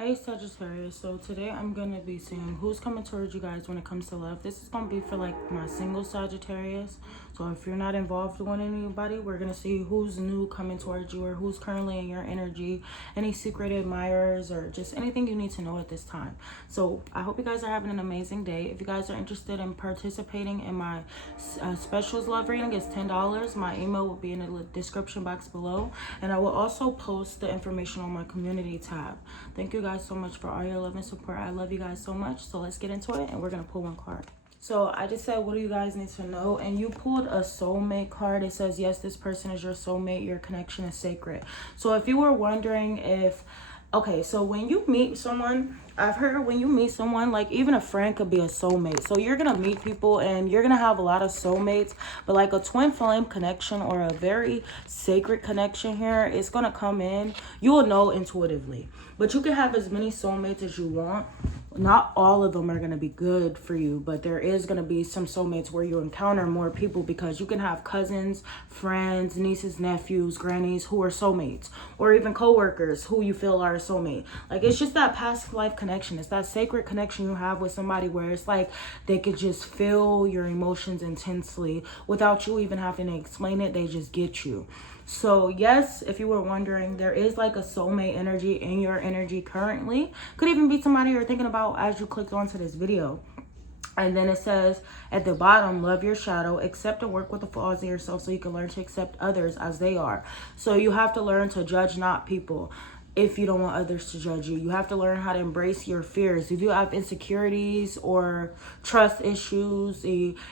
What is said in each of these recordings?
Hey Sagittarius, so today I'm going to be seeing who's coming towards you guys when it comes to love. This is going to be for like my single Sagittarius. So if you're not involved with anybody, we're going to see who's new coming towards you or who's currently in your energy, any secret admirers or just anything you need to know at this time. So I hope you guys are having an amazing day. If you guys are interested in participating in my specials love reading, it's $10. My email will be in the description box below. And I will also post the information on my community tab. Thank you guys so much for all your love and support. I love you guys so much. So let's get into it and we're going to pull one card. So I just said, what do you guys need to know? And you pulled a soulmate card. It says, yes, this person is your soulmate. Your connection is sacred. So if you were wondering if, okay, so when you meet someone, I've heard when you meet someone, like even a friend could be a soulmate. So you're going to meet people and you're going to have a lot of soulmates, but like a twin flame connection or a very sacred connection here, it's going to come in. You will know intuitively, but you can have as many soulmates as you want. Not all of them are going to be good for you, but there is going to be some soulmates where you encounter more people because you can have cousins, friends, nieces, nephews, grannies who are soulmates, or even coworkers who you feel are a soulmate. Like it's just that past life connection. It's that sacred connection you have with somebody where it's like they could just feel your emotions intensely without you even having to explain it. They just get you. So yes, if you were wondering, there is like a soulmate energy in your energy currently. Could even be somebody you're thinking about as you clicked onto this video. And then it says at the bottom, love your shadow, accept and work with the flaws in yourself so you can learn to accept others as they are. So you have to learn to judge not people. If you don't want others to judge you, you have to learn how to embrace your fears. If you have insecurities or trust issues,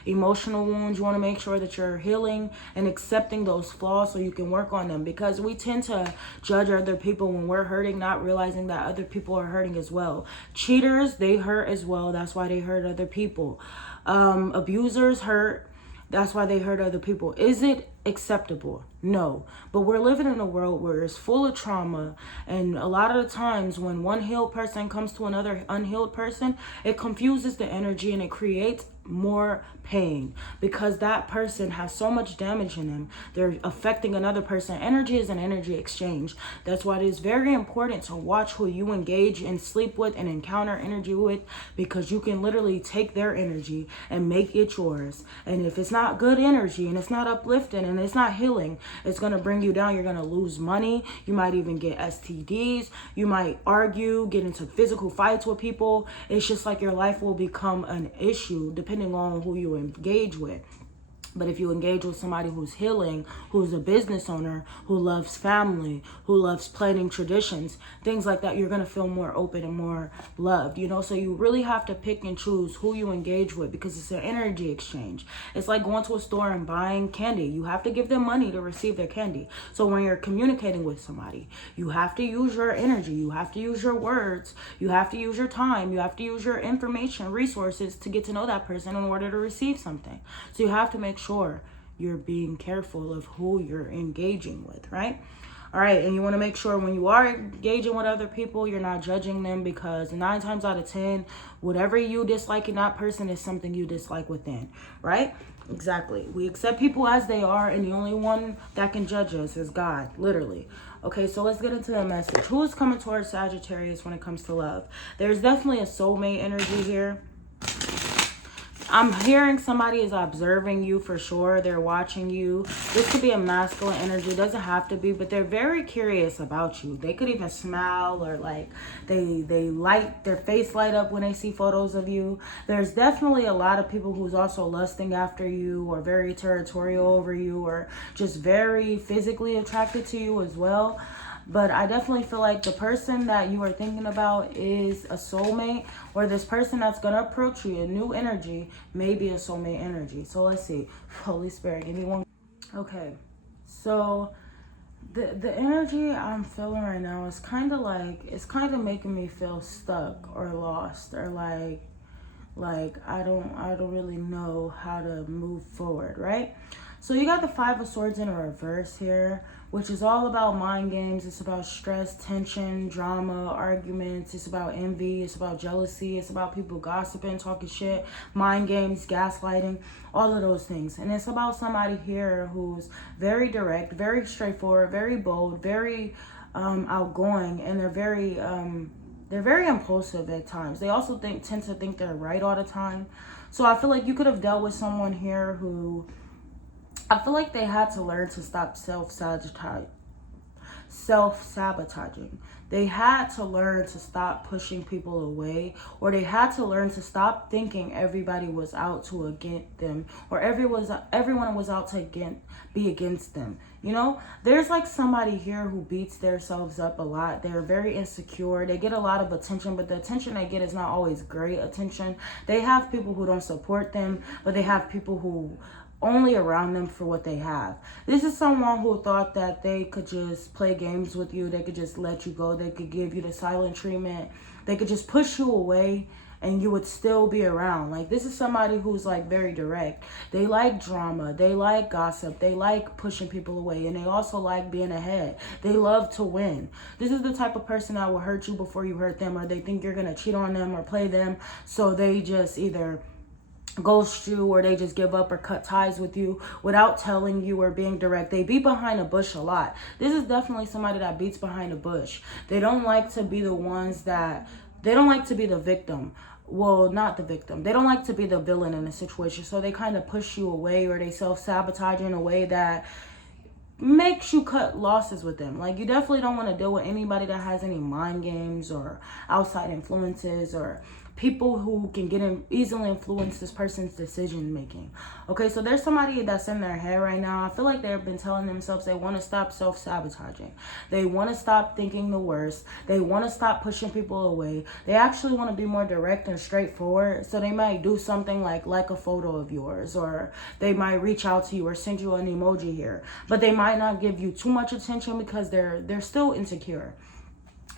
emotional wounds, you want to make sure that you're healing and accepting those flaws so you can work on them, because we tend to judge other people when we're hurting, not realizing that other people are hurting as well. Cheaters, they hurt as well. That's why they hurt other people. Abusers hurt. That's why they hurt other people. Is it acceptable? No. But we're living in a world where it's full of trauma. And a lot of the times when one healed person comes to another unhealed person, it confuses the energy and it creates more pain because that person has so much damage in them. They're affecting another person. Energy is an energy exchange. That's why it is very important to watch who you engage and sleep with and encounter energy with, because you can literally take their energy and make it yours. And if it's not good energy and it's not uplifting and it's not healing, it's going to bring you down. You're going to lose money. You might even get STDs. You might argue, get into physical fights with people. It's just like your life will become an issue depending on who you engage with. But if you engage with somebody who's healing, who's a business owner, who loves family, who loves planning traditions, things like that, you're going to feel more open and more loved, you know? So you really have to pick and choose who you engage with because it's an energy exchange. It's like going to a store and buying candy. You have to give them money to receive their candy. So when you're communicating with somebody, you have to use your energy. You have to use your words. You have to use your time. You have to use your information, resources to get to know that person in order to receive something. So you have to make sure you're being careful of who you're engaging with, right? All right, and you want to make sure when you are engaging with other people, you're not judging them, because 9 times out of 10, whatever you dislike in that person is something you dislike within, right? Exactly. We accept people as they are, and the only one that can judge us is God, literally. Okay, so let's get into the message. Who is coming towards Sagittarius when it comes to love? There's definitely a soulmate energy here. I'm hearing somebody is observing you for sure. They're watching you. This could be a masculine energy. It doesn't have to be, but they're very curious about you. They could even smile, or like they light their face light up when they see photos of you. There's definitely a lot of people who's also lusting after you, or very territorial over you, or just very physically attracted to you as well. But I definitely feel like the person that you are thinking about is a soulmate, or this person that's going to approach you, a new energy, may be a soulmate energy. So let's see. Holy Spirit, give me one. Okay. So the energy I'm feeling right now is kind of like, it's kind of making me feel stuck or lost, or like I don't really know how to move forward, right? So you got the 5 of Swords in a reverse here, which is all about mind games. It's about stress, tension, drama, arguments. It's about envy. It's about jealousy. It's about people gossiping, talking shit, mind games, gaslighting, all of those things. And it's about somebody here who's very direct, very straightforward, very bold, very outgoing, and they're very they're very impulsive at times. They also tend to think they're right all the time. So I feel like you could have dealt with someone here who, I feel like they had to learn to stop self-sabotaging. They had to learn to stop pushing people away, or they had to learn to stop thinking everybody was out to against them, or everyone was out to be against them. You know, there's like somebody here who beats themselves up a lot. They're very insecure. They get a lot of attention, but the attention they get is not always great attention. They have people who don't support them, but they have people who only around them for what they have. This is someone who thought that they could just play games with you. They could just let you go. They could give you the silent treatment. They could just push you away and you would still be around. Like, this is somebody who's like very direct. They like drama. They like gossip. They like pushing people away. And they also like being ahead. They love to win. This is the type of person that will hurt you before you hurt them, or they think you're going to cheat on them or play them. So they just either ghost you, or they just give up or cut ties with you without telling you or being direct. They beat behind a bush a lot. This is definitely somebody that beats behind a bush. They don't like to be the ones that, they don't like to be the victim. Well, not the victim. They don't like to be the villain in a situation. So they kind of push you away, or they self-sabotage in a way that makes you cut losses with them. Like, you definitely don't want to deal with anybody that has any mind games or outside influences, or people who can easily influence this person's decision making. Okay, so there's somebody that's in their head right now. I feel like they've been telling themselves they want to stop self-sabotaging. They want to stop thinking the worst. They want to stop pushing people away. They actually want to be more direct and straightforward. So they might do something like a photo of yours, or they might reach out to you or send you an emoji here. But they might not give you too much attention because they're still insecure.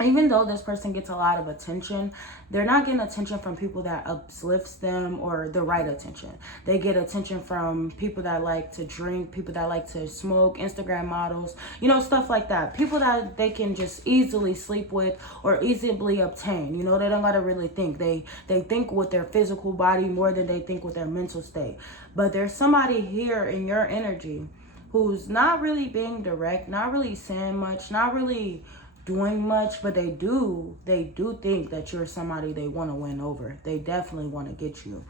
Even though this person gets a lot of attention, they're not getting attention from people that uplifts them or the right attention. They get attention from people that like to drink, people that like to smoke, Instagram models, you know, stuff like that. People that they can just easily sleep with or easily obtain. You know, they don't gotta really think. They think with their physical body more than they think with their mental state. But there's somebody here in your energy who's not really being direct, not really saying much, not really doing much, but they do think that you're somebody they want to win over. They definitely want to get you.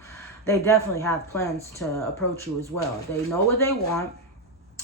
They definitely have plans to approach you as well. They know what they want,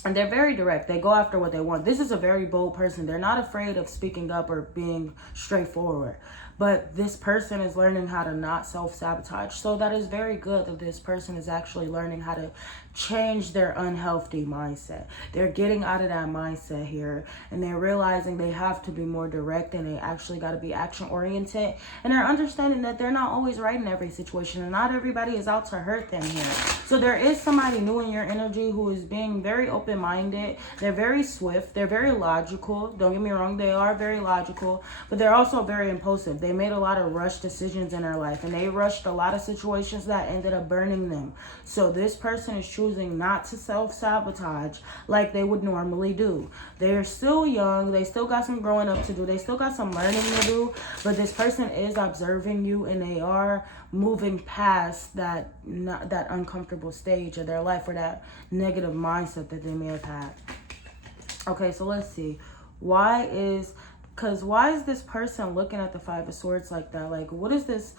and they're very direct. They go after what they want. This is a very bold person. They're not afraid of speaking up or being straightforward. But this person is learning how to not self-sabotage. So that is very good that this person is actually learning how to change their unhealthy mindset. They're getting out of that mindset here, and they're realizing they have to be more direct, and they actually got to be action-oriented. And they're understanding that they're not always right in every situation, and not everybody is out to hurt them here. So there is somebody new in your energy who is being very open-minded. They're very swift. They're very logical. Don't get me wrong. They are very logical, but they're also very impulsive. They made a lot of rushed decisions in their life, and they rushed a lot of situations that ended up burning them. So this person is choosing not to self-sabotage like they would normally do. They're still young. They still got some growing up to do. They still got some learning to do, but this person is observing you, and they are moving past that uncomfortable stage of their life, or that negative mindset that they may have had. Okay, so let's see. Why is this person looking at the Five of Swords like that? Like, what is this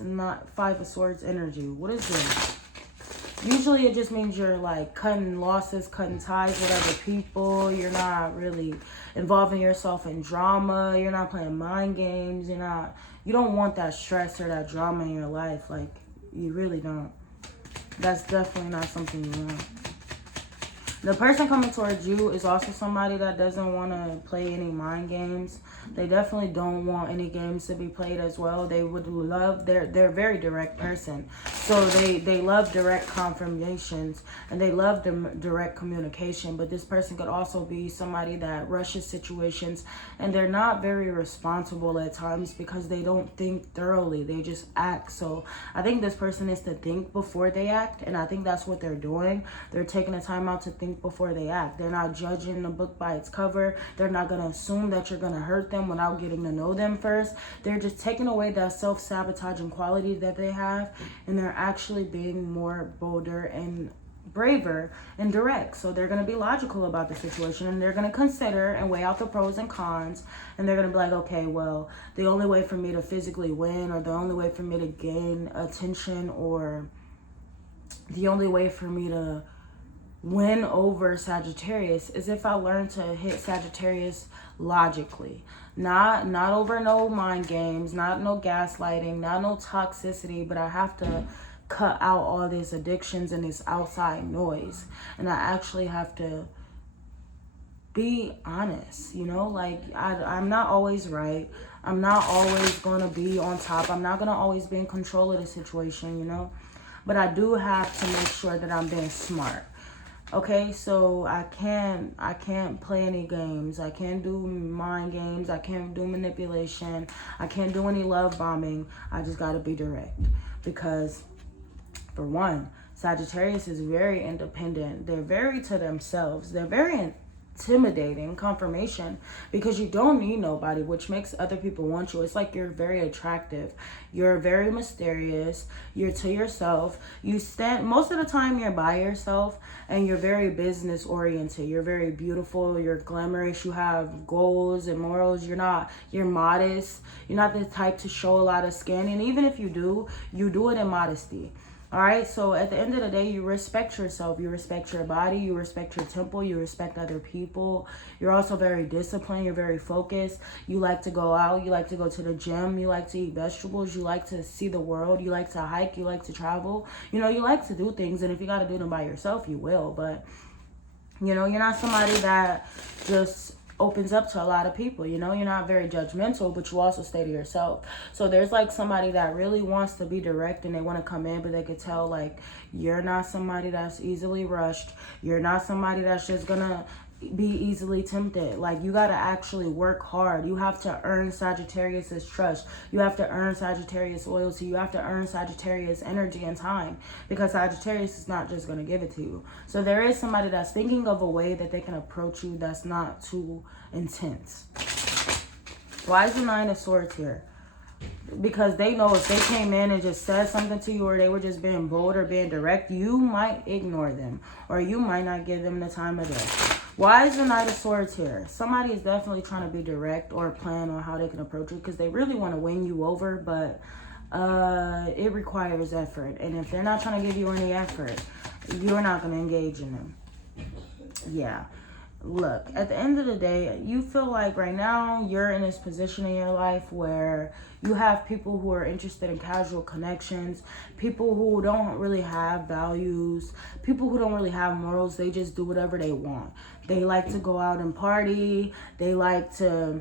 not Five of Swords energy? What is this? Usually it just means you're like cutting losses, cutting ties with other people. You're not really involving yourself in drama. You're not playing mind games. You don't want that stress or that drama in your life. Like, you really don't. That's definitely not something you want. The person coming towards you is also somebody that doesn't want to play any mind games. They definitely don't want any games to be played as well. They would love, they're a very direct person. So they love direct confirmations, and they love direct communication. But this person could also be somebody that rushes situations, and they're not very responsible at times because they don't think thoroughly. They just act. So I think this person is to think before they act, and I think that's what they're doing. They're taking the time out to think before they act. They're not judging the book by its cover. They're not going to assume that you're going to hurt them without getting to know them first. They're just taking away that self-sabotaging quality that they have, and they're actually being more bolder and braver and direct. So they're going to be logical about the situation, and they're going to consider and weigh out the pros and cons. And they're going to be like, okay, well, the only way for me to physically win, or the only way for me to gain attention, or the only way for me to win over Sagittarius is if I learn to hit Sagittarius logically. Not over no mind games, not no gaslighting, not no toxicity, but I have to cut out all these addictions and this outside noise. And I actually have to be honest, you know, like I'm not always right. I'm not always going to be on top. I'm not going to always be in control of the situation, you know, but I do have to make sure that I'm being smart. Okay, so I can't play any games. I can't do mind games. I can't do manipulation. I can't do any love bombing. I just got to be direct. Because, for one, Sagittarius is very independent. They're very to themselves. They're very intimidating, confirmation, because you don't need nobody, which makes other people want you. It's like you're very attractive, you're very mysterious, you're to yourself, you stand most of the time, you're by yourself, and you're very business oriented. You're very beautiful, you're glamorous, you have goals and morals. You're modest. You're not the type to show a lot of skin, and even if you do it in modesty. All right, so at the end of the day, you respect yourself. You respect your body. You respect your temple. You respect other people. You're also very disciplined. You're very focused. You like to go out. You like to go to the gym. You like to eat vegetables. You like to see the world. You like to hike. You like to travel. You know, you like to do things. And if you got to do them by yourself, you will. But, you know, you're not somebody that just opens up to a lot of people. You know, you're not very judgmental, but you also stay to yourself. So there's like somebody that really wants to be direct and they want to come in, but they could tell like you're not somebody that's easily rushed. You're not somebody that's just gonna be easily tempted. Like, you got to actually work hard. You have to earn Sagittarius's trust. You have to earn Sagittarius loyalty. You have to earn Sagittarius energy and time, because Sagittarius is not just going to give it to you. So there is somebody that's thinking of a way that they can approach you that's not too intense. Why is the Nine of Swords here? Because they know if they came in and just said something to you, or they were just being bold or being direct, you might ignore them, or you might not give them the time of day. Why is the Knight of Swords here? Somebody is definitely trying to be direct or plan on how they can approach you, because they really want to win you over, but it requires effort. And if they're not trying to give you any effort, you're not going to engage in them. Yeah. Look, at the end of the day, you feel like right now you're in this position in your life where you have people who are interested in casual connections, people who don't really have values, people who don't really have morals. They just do whatever they want. They like to go out and party. They like to,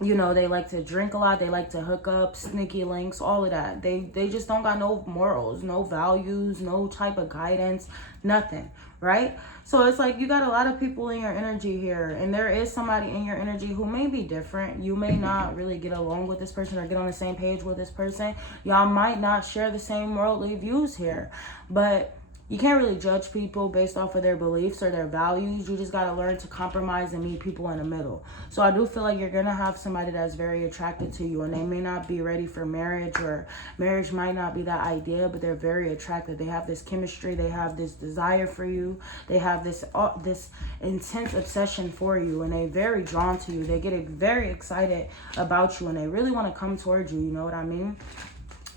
you know, they like to drink a lot. They like to hook up, sneaky links, all of that. They just don't got no morals, no values, no type of guidance, nothing, right? So it's like you got a lot of people in your energy here, and there is somebody in your energy who may be different. You may not really get along with this person or get on the same page with this person. Y'all might not share the same worldly views here, but you can't really judge people based off of their beliefs or their values. You just got to learn to compromise and meet people in the middle. So I do feel like you're going to have somebody that's very attracted to you, and they may not be ready for marriage, or marriage might not be that idea, but they're very attracted. They have this chemistry. They have this desire for you. They have this intense obsession for you, and they're very drawn to you. They get very excited about you, and they really want to come towards you. You know what I mean?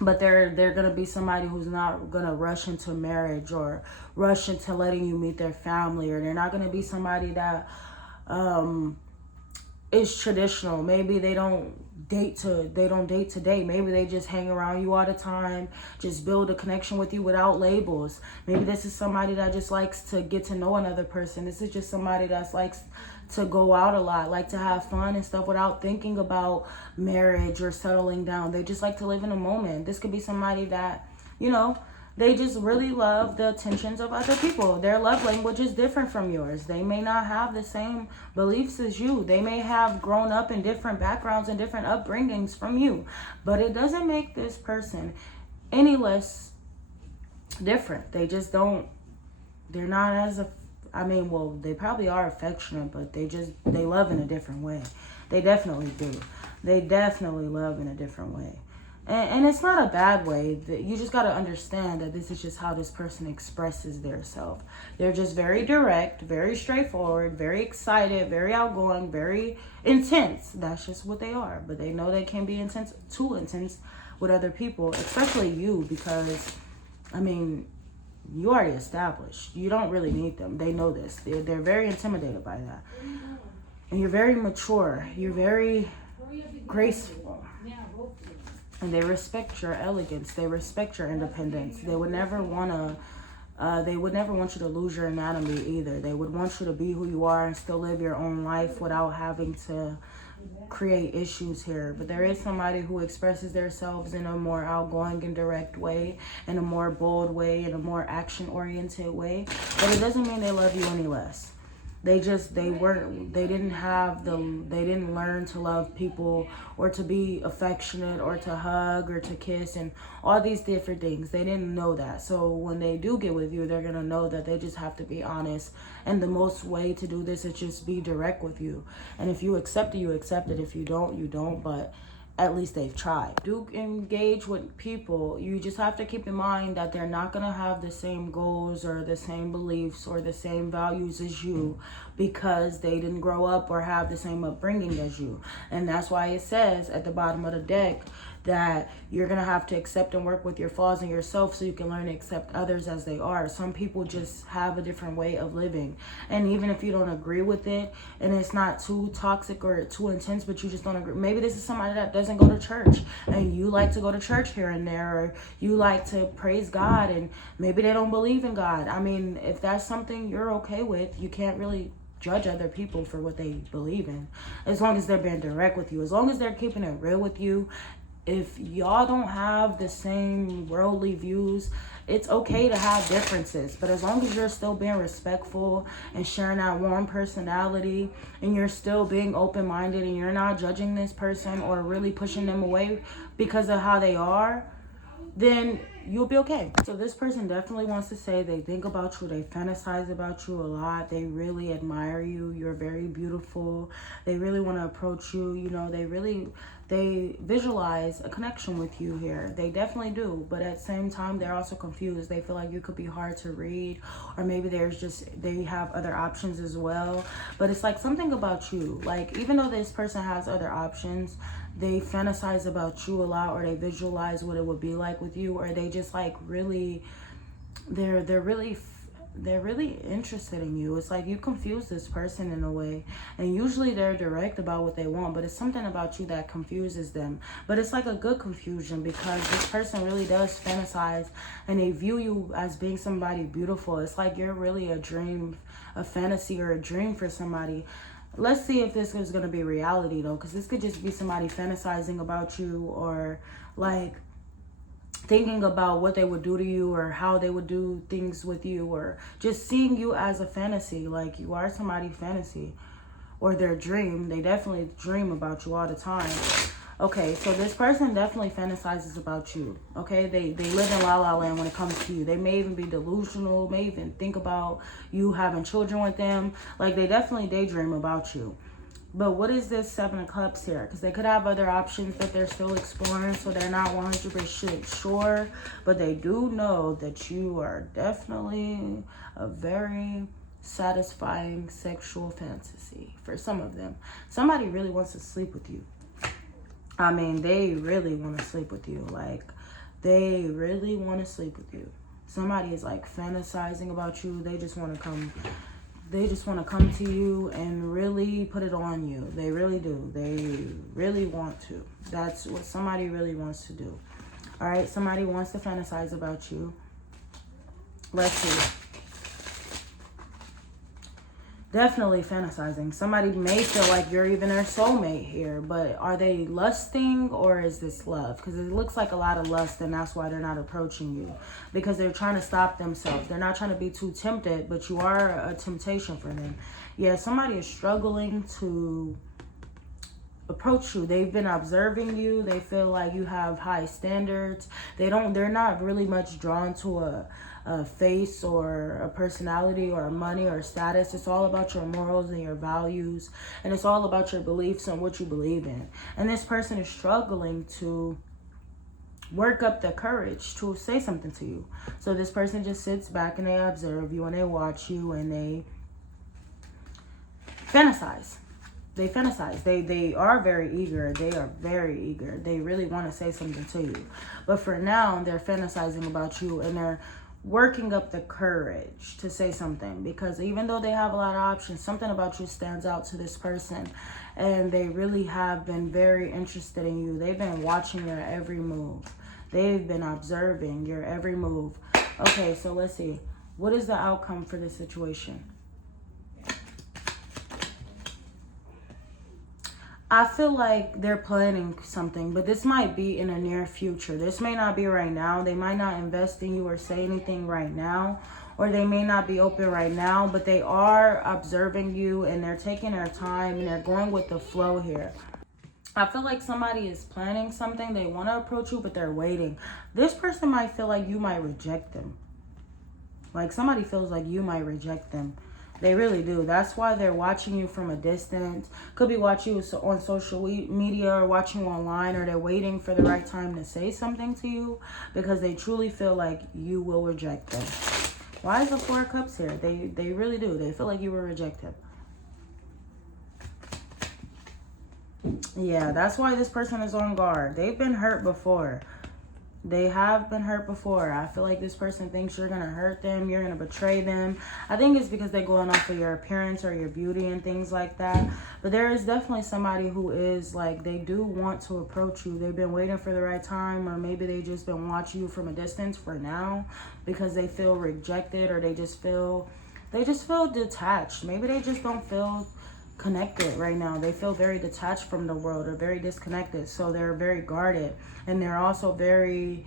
But they're going to be somebody who's not going to rush into marriage or rush into letting you meet their family. Or they're not going to be somebody that is traditional. Maybe they don't date today. Maybe they just hang around you all the time, just build a connection with you without labels. Maybe this is somebody that just likes to get to know another person. This is just somebody that likes to go out a lot, like to have fun and stuff without thinking about marriage or settling down. They just like to live in a moment. This could be somebody that, you know, they just really love the attentions of other people. Their love language is different from yours. They may not have the same beliefs as you. They may have grown up in different backgrounds and different upbringings from you. But it doesn't make this person any less different. They just don't, they're not as well, they probably are affectionate, but they love in a different way. They definitely do. They definitely love in a different way. And it's not a bad way. You just got to understand that this is just how this person expresses their self. They're just very direct, very straightforward, very excited, very outgoing, very intense. That's just what they are. But they know they can be intense, too intense with other people, especially you, because, I mean, you already established. You don't really need them. They know this. They're very intimidated by that. And you're very mature. You're very graceful. And they respect your elegance. They respect your independence. They would never want you to lose your anatomy either. They would want you to be who you are and still live your own life without having to create issues here. But there is somebody who expresses themselves in a more outgoing and direct way, in a more bold way, in a more action-oriented way. But it doesn't mean they love you any less. They didn't learn to love people or to be affectionate or to hug or to kiss and all these different things. They didn't know that. So when they do get with you, they're going to know that they just have to be honest. And the most way to do this is just be direct with you. And if you accept it, you accept it. If you don't, you don't. But at least they've tried. Do engage with people. You just have to keep in mind that they're not going to have the same goals or the same beliefs or the same values as you because they didn't grow up or have the same upbringing as you. And that's why it says at the bottom of the deck that you're going to have to accept and work with your flaws in yourself so you can learn to accept others as they are. Some people just have a different way of living. And even if you don't agree with it and it's not too toxic or too intense, but you just don't agree. Maybe this is somebody that doesn't go to church and you like to go to church here and there, or you like to praise God and maybe they don't believe in God. I mean, if that's something you're okay with, you can't really judge other people for what they believe in, as long as they're being direct with you, as long as they're keeping it real with you. If y'all don't have the same worldly views, it's okay to have differences. But as long as you're still being respectful and sharing that warm personality and you're still being open-minded and you're not judging this person or really pushing them away because of how they are, then you'll be okay. So this person definitely wants to say they think about you, they fantasize about you a lot, they really admire you, you're very beautiful, they really want to approach you, you know, they visualize a connection with you here. They definitely do, but at the same time, they're also confused. They feel like you could be hard to read, or maybe they have other options as well. But it's like something about you. Like, even though this person has other options, they fantasize about you a lot, or they visualize what it would be like with you, or they just like really, they're really interested in you. It's like you confuse this person in a way, and usually they're direct about what they want, but it's something about you that confuses them. But it's like a good confusion because this person really does fantasize and they view you as being somebody beautiful. It's like you're really a dream, a fantasy or a dream for somebody. Let's see if this is going to be reality though, because this could just be somebody fantasizing about you, or like thinking about what they would do to you or how they would do things with you, or just seeing you as a fantasy, like you are somebody's fantasy or their dream. They definitely dream about you all the time. Okay, so this person definitely fantasizes about you. Okay, they live in la la land when it comes to you. They may even be delusional, may even think about you having children with them. Like, they definitely daydream about you. But what is this Seven of Cups here? Because they could have other options that they're still exploring, so they're not 100% sure. But they do know that you are definitely a very satisfying sexual fantasy for some of them. Somebody really wants to sleep with you. I mean, they really want to sleep with you. Like, they really want to sleep with you. Somebody is like fantasizing about you. They just want to come. They just want to come to you and really put it on you. They really do. They really want to. That's what somebody really wants to do. All right, somebody wants to fantasize about you. Let's see. Definitely fantasizing. Somebody may feel like you're even their soulmate here, but are they lusting or is this love? Because it looks like a lot of lust, and that's why they're not approaching you, because they're trying to stop themselves. They're not trying to be too tempted, but you are a temptation for them. Yeah, somebody is struggling to approach you. They've been observing you. They feel like you have high standards. They're not really much drawn to a face or a personality or money or status. It's all about your morals and your values, and it's all about your beliefs and what you believe in. And this person is struggling to work up the courage to say something to you. So this person just sits back and they observe you and they watch you and they fantasize. They are very eager. They are very eager. They really want to say something to you. But for now, they're fantasizing about you and they're working up the courage to say something, because even though they have a lot of options, something about you stands out to this person and they really have been very interested in you. They've been watching your every move. They've been observing your every move. Okay, so let's see. What is the outcome for this situation? I feel like they're planning something, but this might be in the near future. This may not be right now. They might not invest in you or say anything right now, or they may not be open right now, but they are observing you and they're taking their time and they're going with the flow here. I feel like somebody is planning something. They want to approach you, but they're waiting. This person might feel like you might reject them. Like somebody feels like you might reject them. They really do. That's why they're watching you from a distance. Could be watching you on social media or watching you online, or they're waiting for the right time to say something to you because they truly feel like you will reject them. Why is the Four of Cups here? They really do. They feel like you will reject them. Yeah, that's why this person is on guard. They've been hurt before. They have been hurt before. I feel like this person thinks you're going to hurt them. You're going to betray them. I think it's because they're going off of your appearance or your beauty and things like that. But there is definitely somebody who is like, they do want to approach you. They've been waiting for the right time, or maybe they just been watching you from a distance for now because they feel rejected, or they just feel detached. Maybe they just don't feel connected right now. They feel very detached from the world or very disconnected, so they're very guarded, and they're also very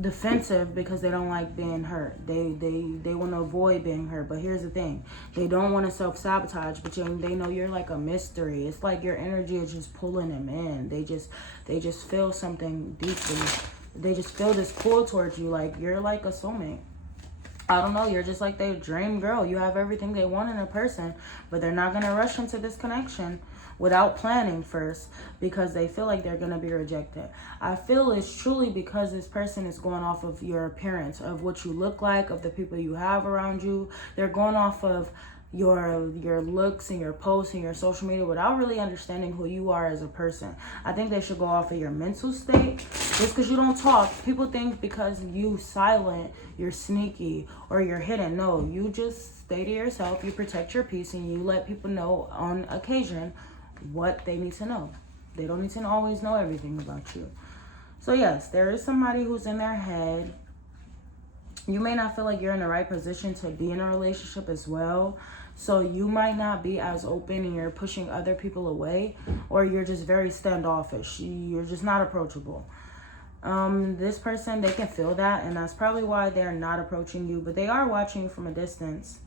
defensive because they don't like being hurt. They want to avoid being hurt. But here's the thing, they don't want to self-sabotage, but they know you're like a mystery. It's like your energy is just pulling them in. They just feel something deeply. They just feel this pull towards you, like you're like a soulmate. I don't know, you're just like their dream girl. You have everything they want in a person, but they're not going to rush into this connection without planning first because they feel like they're going to be rejected. I feel it's truly because this person is going off of your appearance, of what you look like, of the people you have around you. They're going off of your looks and your posts and your social media without really understanding who you are as a person. I think they should go off of your mental state. Just because you don't talk, people think because you silent, you're sneaky or you're hidden. No, you just stay to yourself, you protect your peace, and you let people know on occasion what they need to know. They don't need to always know everything about you. So yes, there is somebody who's in their head. You may not feel like you're in the right position to be in a relationship as well. So you might not be as open and you're pushing other people away, or you're just very standoffish. You're just not approachable. This person, they can feel that, and that's probably why they're not approaching you, but they are watching you from a distance.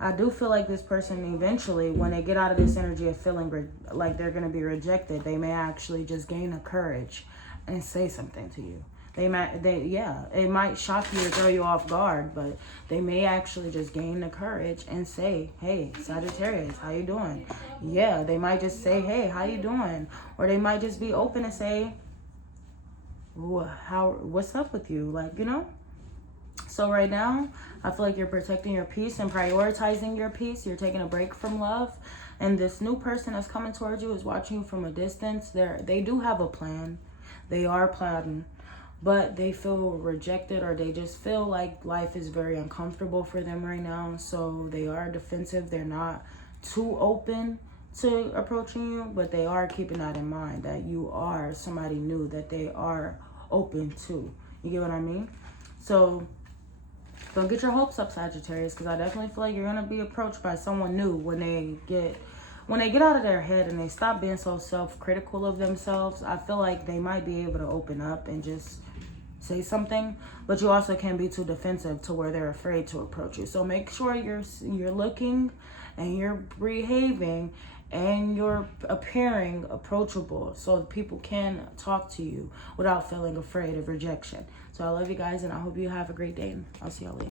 I do feel like this person eventually, when they get out of this energy of feeling like they're going to be rejected, they may actually just gain the courage and say something to you. It might shock you or throw you off guard, but they may actually just gain the courage and say, hey, Sagittarius, how you doing? Yeah, they might just say, hey, how you doing? Or they might just be open to say, what's up with you? Like, you know? So right now, I feel like you're protecting your peace and prioritizing your peace. You're taking a break from love. And this new person that's coming towards you is watching you from a distance. They do have a plan. They are planning. But they feel rejected, or they just feel like life is very uncomfortable for them right now. So they are defensive. They're not too open to approaching you, but they are keeping that in mind, that you are somebody new that they are open to. You get what I mean? So don't get your hopes up, Sagittarius, because I definitely feel like you're going to be approached by someone new when they get out of their head and they stop being so self-critical of themselves. I feel like they might be able to open up and just say something, but you also can't be too defensive to where they're afraid to approach you. So make sure you're looking and you're behaving and you're appearing approachable so people can talk to you without feeling afraid of rejection. So I love you guys, and I hope you have a great day, and I'll see y'all later.